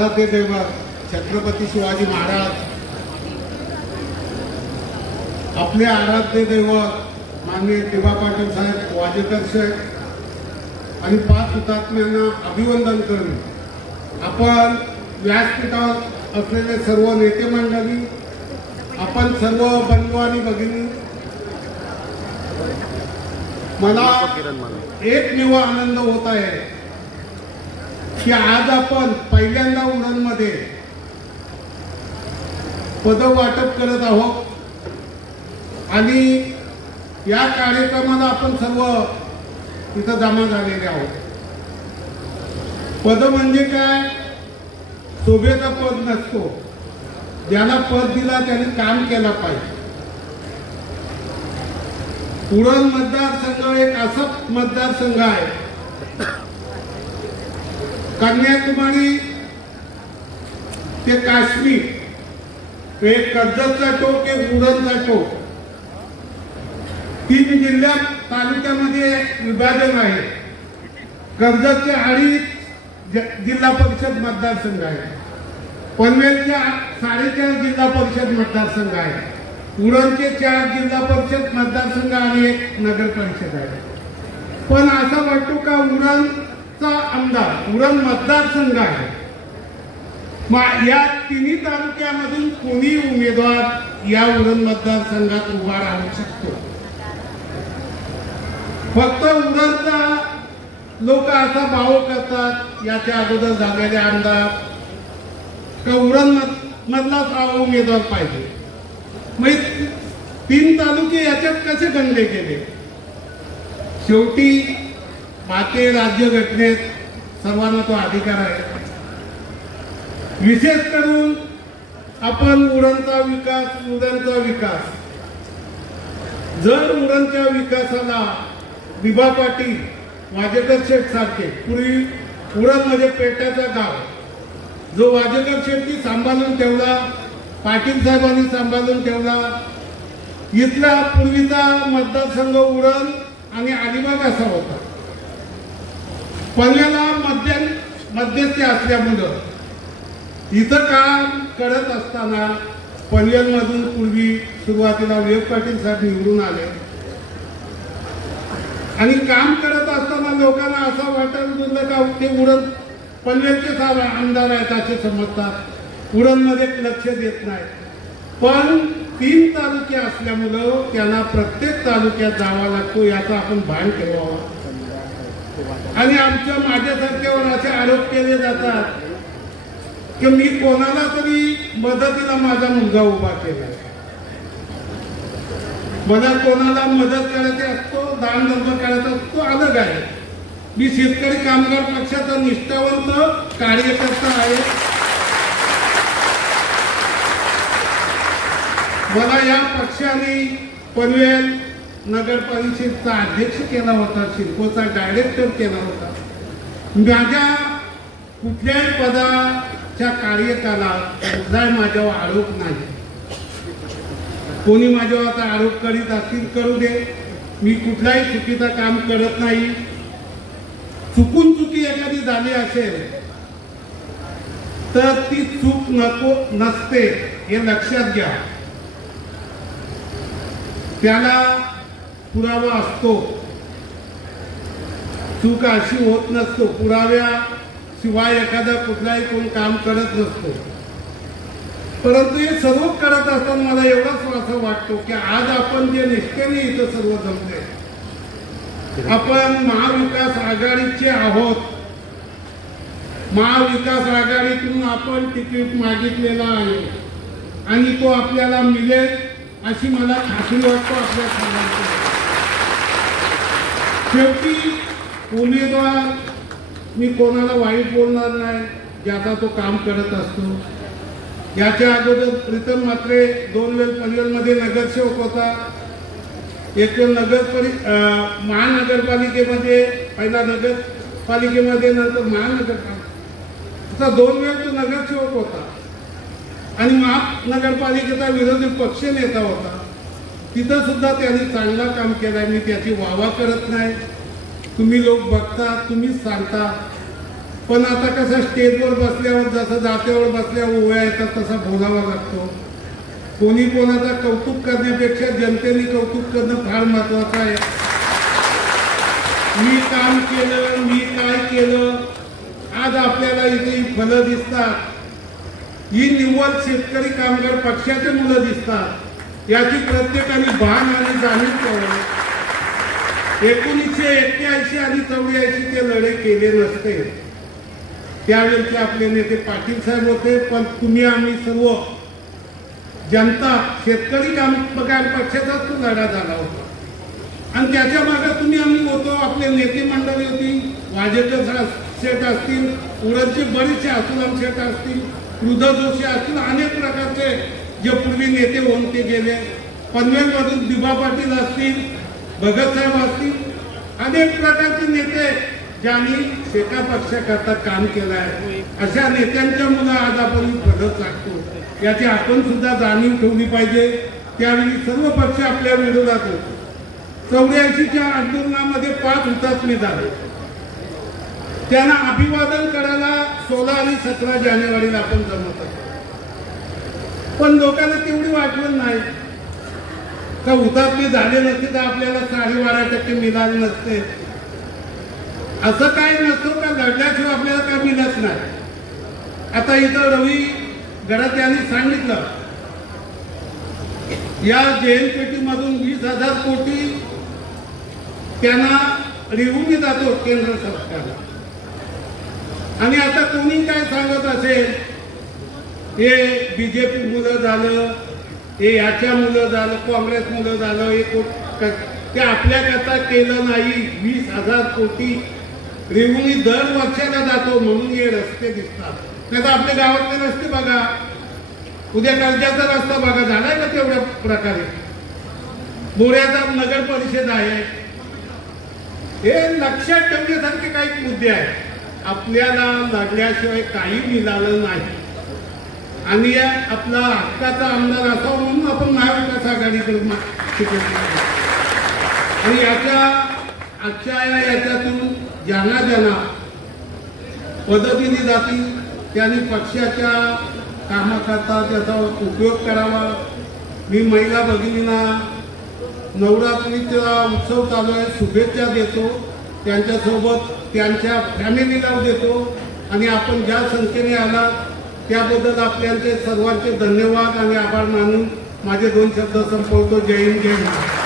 आराध्य दैवत छत्रपती शिवाजी महाराज, आपले आराध्य दैवत माननीय डी.बा. पाटील साहेब वाजेकर साहेब आणि 5 हुतात्म्यांना अभिवंदन करून आपण व्यासपीठावर असलेले सर्व नेते मंडळी, आपण सर्व बंधू आणि भगिनी, मला एकमेव आनंद होत आहे की आज आपण पहिल्यांदा उरणमध्ये पदवाटप करत आहोत आणि या कार्यक्रमाला आपण सर्व इथं जमा झालेले आहोत. पद म्हणजे काय? शोभेचा पद नसतो. ज्याला पद दिला त्याने काम केला पाहिजे. उरण मतदारसंघ एक असा मतदारसंघ आहे, कन्याकुमारी ते काश्मीर, एक कर्जतचा टोक, एक उरणचा टोक, 3 जिल्ह्यात तालुक्यामध्ये विभाजन आहे. कर्जतचे 2.5 जिल्हा परिषद मतदारसंघ आहे, पनवेलच्या 4.5 जिल्हा परिषद मतदारसंघ आहे, उरणचे 4 जिल्हा परिषद मतदारसंघ आणि 1 नगर परिषद आहे. पण असं वाटतो का उरणचा आमदार, उरण मतदारसंघ आहे, या 3 तालुक्यामधून कोणी उमेदवार या उरण मतदारसंघात उभा राहू शकतो. फक्त उरणचा लोक असा भाव करतात याच्या अगोदर झालेले आमदार का उरण मधला उमेदवार पाहिजे. मग 3 तालुके याच्यात कसे गणले गेले? शेवटी भारतीय राज्यघटनेत सर्वांना तो अधिकार आहे. विशेष करून आपण उरणचा विकास, जर उरणच्या विकासाला डी.बा. पाटील वाजेकर शेठ सारखे, पूर्वी उरण म्हणजे पेट्याचा गाव, जो वाजेकर शेठनी सांभाळून ठेवला, पाटील साहेबांनी सांभाळून ठेवला. इथला पूर्वीचा मतदारसंघ उरण आणि अलिबाग असा होता. पनवेलला मध्यस्थी असल्यामुळं इथं काम करत असताना पनवेलमधून पूर्वी सुरुवातीला वेब पाटील साहेब निवडून आले आणि काम करत असताना लोकांना असं वाटत का ते उरण पनवेलचे आमदार आहेत असे समजतात, उरणमध्ये लक्ष देत नाही. पण 3 तालुके असल्यामुळं त्यांना प्रत्येक तालुक्यात जावा लागतो याचा आपण भान ठेवावा. आणि माझ्यासारख्यावर असे आरोप केले जातात की मी कोणाला तरी मदतीला माझा मुलगा उभा केला. मला कोणाला मदत करायची असतो, दान धर्म करायचा असतो, अलग आहे. मी शेतकरी कामगार पक्षाचा निष्ठावंत कार्यकर्ता आहे. मला या पक्षाने पनवेल नगर परिषदेचा अध्यक्ष केला होता, शिल्पोचा डायरेक्टर केला होता. माझ्या कुठल्याही पदाच्या कार्यकालात कुठलाही माझ्यावर आरोप नाही. कोणी माझ्यावर आता आरोप करीत असतील करू दे, मी कुठलाही चुकीचं काम करत नाही. चुकी एखादी झाली असेल तर ती चूक नसते हे लक्षात घ्या. त्याला पुरावा असतो. चूक अशी होत नसतो, पुराव्याशिवाय एखादा कुठलाही कोण काम करत नसतो. परंतु हे सर्व करत असताना मला एवढंच असं वाटतो की आज आपण जे निष्ठेने इथं सर्व जमले, आपण महाविकास आघाडीचे आहोत. महाविकास आघाडीतून आपण तिकीट मागितलेला आहे आणि तो आपल्याला मिळेल अशी मला खात्री वाटतो आपल्या सर्वांची. शेवटी उमेदवार मी कोणाला वाईट बोलणार नाही, ज्याचा तो काम करत असतो. याच्या अगोदर प्रीतम म्हात्रे 2 वेळ पनवेलमध्ये नगरसेवक होता. एक वेळ महानगरपालिकेमध्ये, पहिला नगरपालिकेमध्ये नंतर महानगरपालिका, 2 वेळ तो नगरसेवक होता आणि महानगरपालिकेचा विरोधी पक्ष नेता होता. तिथं सुद्धा त्यांनी चांगला काम केलं. मी त्याची वाहवा करत नाही, तुम्ही लोक बघता, तुम्हीच सांगता. पण आता कसं स्टेजवर बसल्यावर जसं जात्यावर बसल्यावर ओव्या येतात तसा बोलावा लागतो. कोणी कोणाचा कौतुक करण्यापेक्षा जनतेने कौतुक करणं फार महत्वाचं आहे. मी काम केलं, मी काय केलं, आज आपल्याला इथे फलं दिसतात. ही निव्वळ शेतकरी कामगार पक्षाचे मुलं दिसतात. याची प्रत्येकाने भान आणि जाणीव ठेवावी. 1981 आणि 84 ते लढे केले नसते. त्यावेळेचे आपले नेते पाटील साहेब होते, पण तुम्ही आम्ही सर्व जनता शेतकरी कामगार पक्षाचाच तो लढा झाला होता. आणि त्याच्या मागे तुम्ही आम्ही होतो. आपले नेते मंडळी होती, वाजेकर शेठ असतील, उरणचे बरेचसे आसुराम शेठ असतील, हृदय जोशी असतील, अनेक प्रकारचे जे पूर्वी नेते होऊन ते गेले. पनवेलमधून दिबा पाटील असतील, भगतसाहेब असतील, अनेक प्रकारचे नेते ज्यांनी शेका पक्षाकरता काम केलं आहे. अशा नेत्यांच्या मुलं आज आपण फलत लागतो. याची आपण सुद्धा जाणीव ठेवली पाहिजे. त्यावेळी सर्व पक्ष आपल्या विरोधात होते. 84च्या आंदोलनामध्ये 5 हुतात्मे झाले. त्यांना अभिवादन करायला 16 आणि 17 जानेवारीला आपण जमत होतो. पण लोकांना तेवढी आठवण नाही का हुतात्मे झाले नसते तर आपल्याला 12.5% मिळाले नसते. असं काय नसतो का लढल्याशिवाय आपल्याला काय मिळत नाही. आता इथं रवी गडात यांनी सांगितलं या JNPT मधून 20,000 कोटी त्यांना रेव्हेन्यू जातो केंद्र सरकारला. आणि आता कोणी काय सांगत असेल हे बीजेपी मुलं झालं, हे याच्या मुलं झालं, काँग्रेस मुलं झालं, हे ते आपल्याकरता केलं नाही. 20,000 कोटी रेव्हेन्यू दर वर्षाला जातो म्हणून हे रस्ते दिसतात. नाही तर आपल्या गावातले रस्ते बघा, उद्या कर्जाचा रस्ता बघा झालाय का तेवढ्या प्रकारे. बोऱ्याचा नगर परिषद आहे. हे लक्षात ठेवण्यासारखे काही मुद्दे आहेत. आपल्याला लढल्याशिवाय काही मिळालं नाही. आणि आपला हक्काचा आमदार असावा म्हणून आपण महाविकास आघाडीकडे आणि आजच्या याच्यातून ज्यांना ज्यांना पदं दिली जातील त्यांनी पक्षाच्या कामाकरता त्याचा उपयोग करावा. मी महिला भगिनींना नवरात्रीचा उत्सव चालू आहे, शुभेच्छा देतो. त्यांच्यासोबत त्यांच्या फॅमिलीला देतो. आणि आपण ज्या संख्येने आलात त्याबद्दल आपल्याचे सर्वांचे धन्यवाद आणि आभार मानून माझे 2 शब्द संपवतो. जय हिंद, जय महाराष्ट्र.